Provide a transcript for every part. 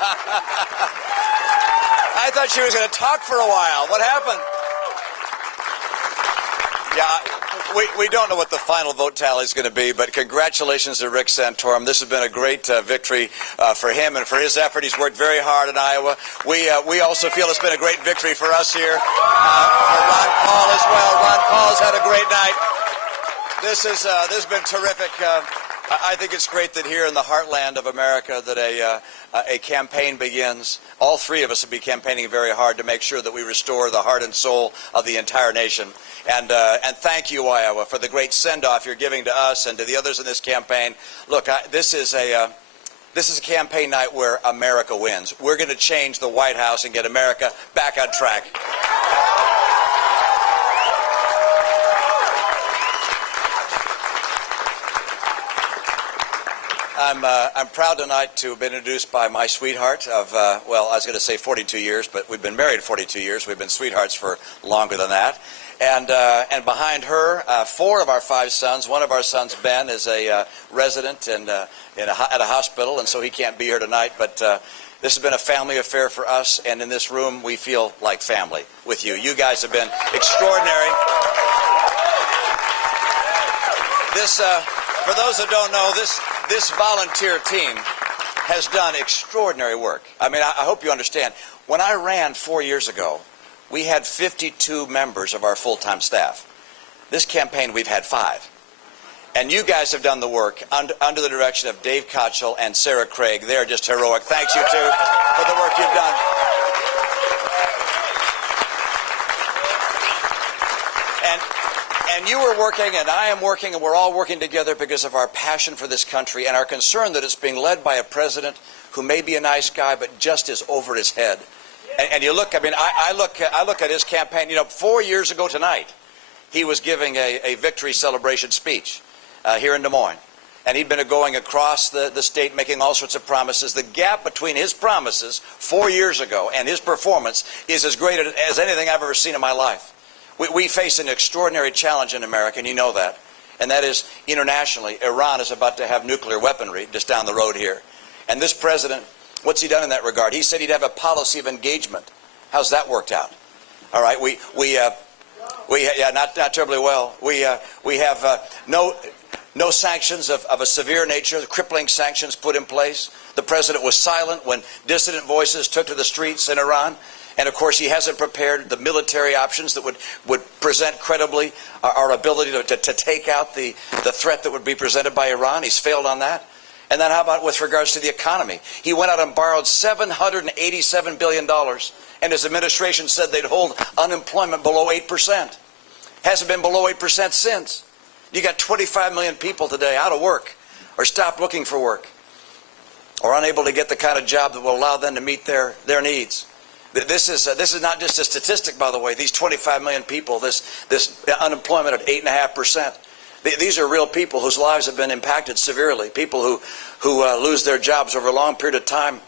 I thought she was going to talk for a while. What happened? Yeah, we don't know what the final vote tally is going to be, but congratulations to Rick Santorum. This has been a great victory for him and for his effort. He's worked very hard in Iowa. We also feel it's been a great victory for us here. For Ron Paul as well. Ron Paul's had a great night. This has been terrific. I think it's great that here in the heartland of America that a campaign begins. All three of us will be campaigning very hard to make sure that we restore the heart and soul of the entire nation. And thank you, Iowa, for the great send-off you're giving to us and to the others in this campaign. Look, this is a campaign night where America wins. We're going to change the White House and get America back on track. I'm proud tonight to have been introduced by my sweetheart of, well, I was going to say 42 years, but we've been married 42 years. We've been sweethearts for longer than that. And behind her, 4 of our 5 sons. One of our sons, Ben, is a resident at a hospital, and so he can't be here tonight. But this has been a family affair for us, and in this room, we feel like family with you. You guys have been extraordinary. For those that don't know, this volunteer team has done extraordinary work. I mean, I hope you understand. When I ran 4 years ago, we had 52 members of our full-time staff. This campaign, we've had 5. And you guys have done the work under the direction of Dave Kochel and Sarah Craig. They're just heroic. Thanks, you two, for the work you've done. And you are working, and I am working, and we're all working together because of our passion for this country and our concern that it's being led by a president who may be a nice guy, but just is over his head. And you look, I mean, I look at his campaign. You know, 4 years ago tonight, he was giving a victory celebration speech here in Des Moines. And he'd been going across the state making all sorts of promises. The gap between his promises 4 years ago and his performance is as great as anything I've ever seen in my life. We face an extraordinary challenge in America, and you know that. And that is, internationally, Iran is about to have nuclear weaponry just down the road here. And this president, what's he done in that regard? He said he'd have a policy of engagement. How's that worked out? All right, yeah, not terribly well. We have no sanctions of a severe nature, crippling sanctions put in place. The president was silent when dissident voices took to the streets in Iran. And, of course, he hasn't prepared the military options that would present credibly our ability to take out the threat that would be presented by Iran. He's failed on that. And then how about with regards to the economy? He went out and borrowed $787 billion, and his administration said they'd hold unemployment below 8%. Hasn't been below 8% since. You got 25 million people today out of work or stopped looking for work or unable to get the kind of job that will allow them to meet their needs. This is not just a statistic, by the way. These 25 million people, this unemployment at 8.5%. These are real people whose lives have been impacted severely. People who lose their jobs over a long period of time.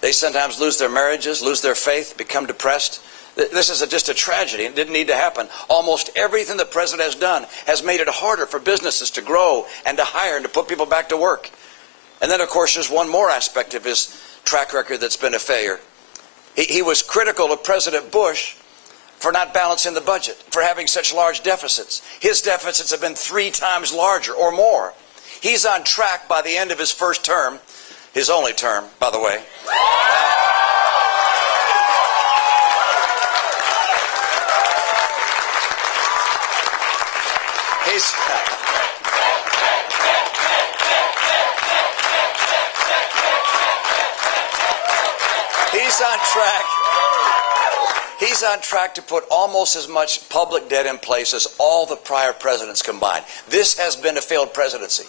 They sometimes lose their marriages, lose their faith, become depressed. This is just a tragedy. It didn't need to happen. Almost everything the president has done has made it harder for businesses to grow and to hire and to put people back to work. And then, of course, there's one more aspect of his track record that's been a failure. He was critical of President Bush for not balancing the budget, for having such large deficits. His deficits have been 3 times larger or more. He's on track by the end of his first term, his only term, by the way. He's on track to put almost as much public debt in place as all the prior presidents combined. This has been a failed presidency.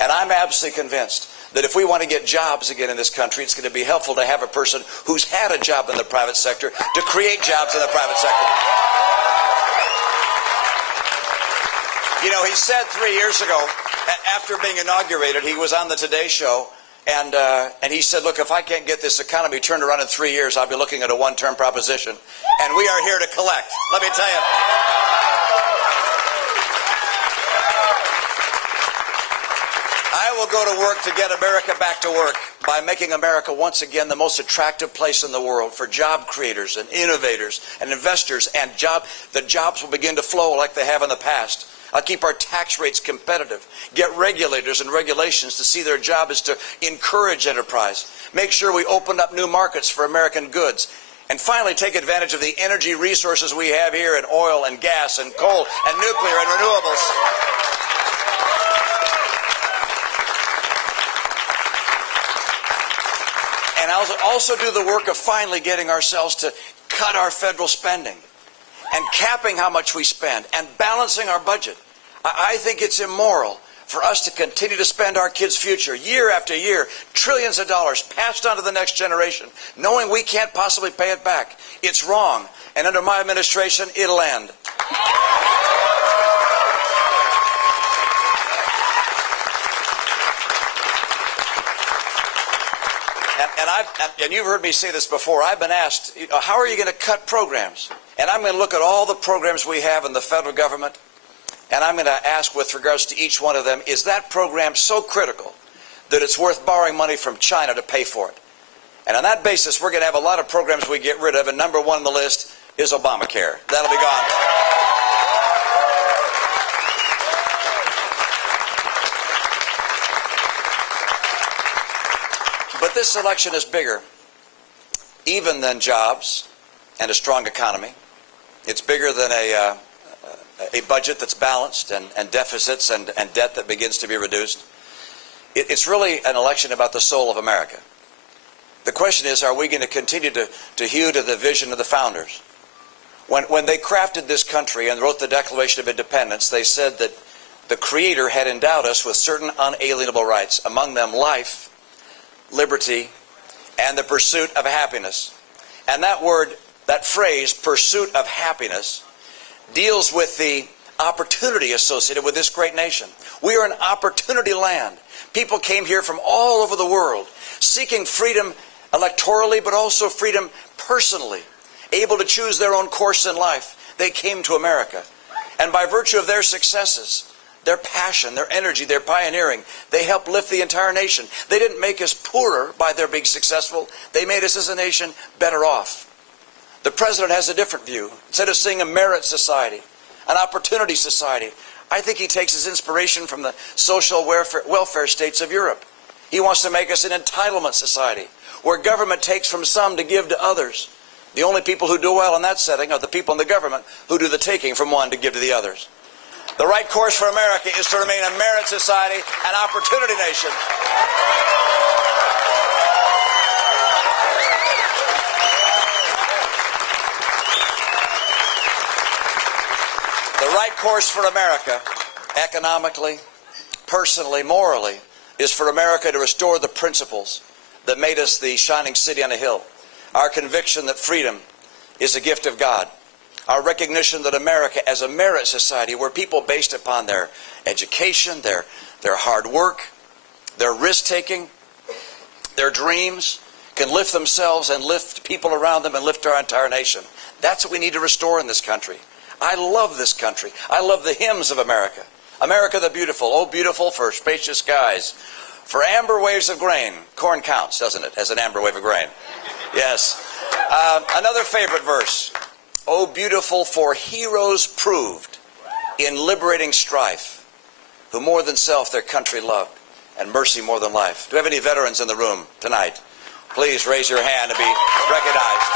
And I'm absolutely convinced that if we want to get jobs again in this country, it's going to be helpful to have a person who's had a job in the private sector to create jobs in the private sector. You know, he said 3 years ago, after being inaugurated, he was on the Today Show, and he said, look, if I can't get this economy turned around in 3 years, I'll be looking at a one-term proposition. And we are here to collect. Let me tell you. will go to work to get America back to work by making America once again the most attractive place in the world for job creators and innovators and investors, and the jobs will begin to flow like they have in the past. I'll keep our tax rates competitive, get regulators and regulations to see their job is to encourage enterprise, make sure we open up new markets for American goods, and finally take advantage of the energy resources we have here in oil and gas and coal and nuclear and renewables. And I'll also do the work of finally getting ourselves to cut our federal spending and capping how much we spend and balancing our budget. I think it's immoral for us to continue to spend our kids' future year after year, trillions of dollars passed on to the next generation, knowing we can't possibly pay it back. It's wrong, and under my administration, it'll end. And you've heard me say this before. I've been asked, how are you going to cut programs? And I'm going to look at all the programs we have in the federal government, and I'm going to ask with regards to each one of them, is that program so critical that it's worth borrowing money from China to pay for it? And on that basis, we're going to have a lot of programs we get rid of, and number one on the list is Obamacare. That'll be gone. But this election is bigger even than jobs and a strong economy. It's bigger than a budget that's balanced and deficits and debt that begins to be reduced. It's really an election about the soul of America. The question is, are we going to continue to hew to the vision of the founders? When they crafted this country and wrote the Declaration of Independence, they said that the Creator had endowed us with certain unalienable rights, among them life, liberty, and the pursuit of happiness. And that phrase, pursuit of happiness, deals with the opportunity associated with this great nation. We are an opportunity land. People came here from all over the world, seeking freedom electorally, but also freedom personally, able to choose their own course in life. They came to America. And by virtue of their successes, their passion, their energy, their pioneering, they helped lift the entire nation. They didn't make us poorer by their being successful. They made us as a nation better off. The president has a different view. Instead of seeing a merit society, an opportunity society, I think he takes his inspiration from the social welfare states of Europe. He wants to make us an entitlement society, where government takes from some to give to others. The only people who do well in that setting are the people in the government who do the taking from one to give to the others. The right course for America is to remain a merit society, an opportunity nation. The right course for America, economically, personally, morally, is for America to restore the principles that made us the shining city on a hill. Our conviction that freedom is a gift of God. Our recognition that America as a merit society, where people based upon their education, their hard work, their risk-taking, their dreams, can lift themselves and lift people around them and lift our entire nation. That's what we need to restore in this country. I love this country. I love the hymns of America. America the beautiful, oh beautiful for spacious skies, for amber waves of grain. Corn counts, doesn't it, as an amber wave of grain? Yes. Another favorite verse. Oh, beautiful for heroes proved in liberating strife, who more than self their country loved, and mercy more than life. Do we have any veterans in the room tonight? Please raise your hand to be recognized.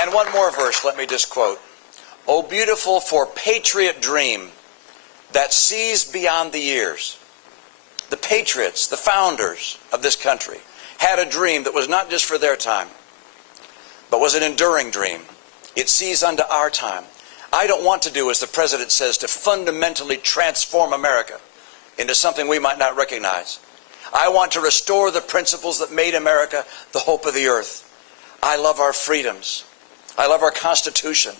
And one more verse, let me just quote. Oh, beautiful for patriot dream that sees beyond the years. The patriots, the founders of this country, had a dream that was not just for their time, but was an enduring dream. It sees unto our time. I don't want to do, as the president says, to fundamentally transform America into something we might not recognize. I want to restore the principles that made America the hope of the earth. I love our freedoms. I love our Constitution.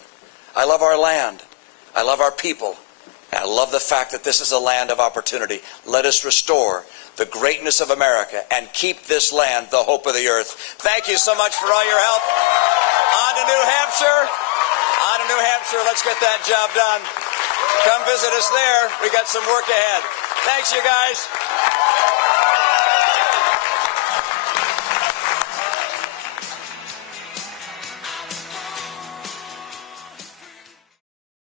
I love our land. I love our people. And I love the fact that this is a land of opportunity. Let us restore the greatness of America and keep this land the hope of the earth. Thank you so much for all your help. to New Hampshire. On to New Hampshire. Let's get that job done. Come visit us there. We got some work ahead. Thanks, you guys.